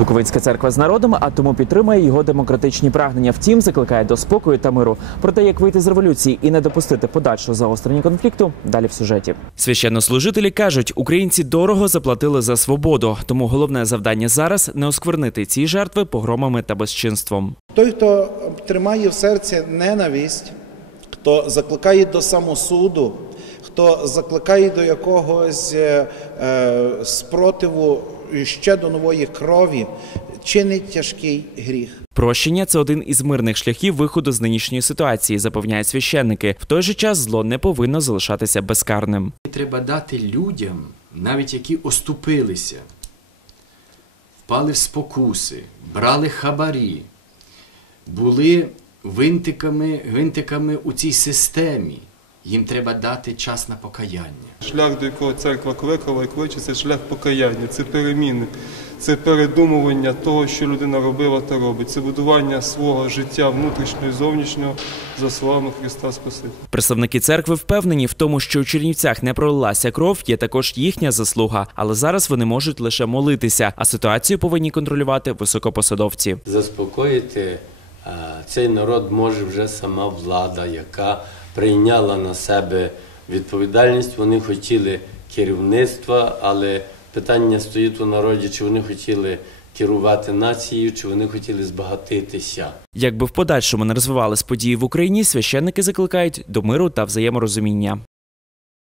Буковинська церква з народом, а тому підтримує його демократичні прагнення. Втім, закликає до спокою та миру. Про те, як вийти з революції і не допустити подальшого загострення конфлікту, далі в сюжеті. Священнослужителі кажуть, українці дорого заплатили за свободу, тому головне завдання зараз не осквернити ці жертви погромами та безчинством. Той, хто тримає в серці ненависть, хто закликає до самосуду, хто закликає до якогось е, е, спротиву ще до нової крові, чинить тяжкий гріх. Прощення це один із мирних шляхів виходу з нинішньої ситуації, запевняють священники. В той же час зло не повинно залишатися безкарним. Треба дати людям, навіть які оступилися, впали в спокуси, брали хабарі, були винтиками, винтиками у цій системі. Їм треба дати час на покаяння. Шлях, до якого церква кликала і кличе, це шлях покаяння, це переміни, це передумування того, що людина робила та робить. Це будування свого життя внутрішнього і зовнішнього за словами Христа Спасителя. Представники церкви впевнені в тому, що у Чернівцях не пролилася кров, є також їхня заслуга, але зараз вони можуть лише молитися, а ситуацію повинні контролювати високопосадовці. заспокоїти цей народ може вже сама влада, яка прийняла на себе відповідальність. Вони хотіли керівництва, але питання стоїть у народі, чи вони хотіли керувати нацією, чи вони хотіли збагатитися. Якби в подальшому не розвивались події в Україні, священники закликають до миру та взаєморозуміння.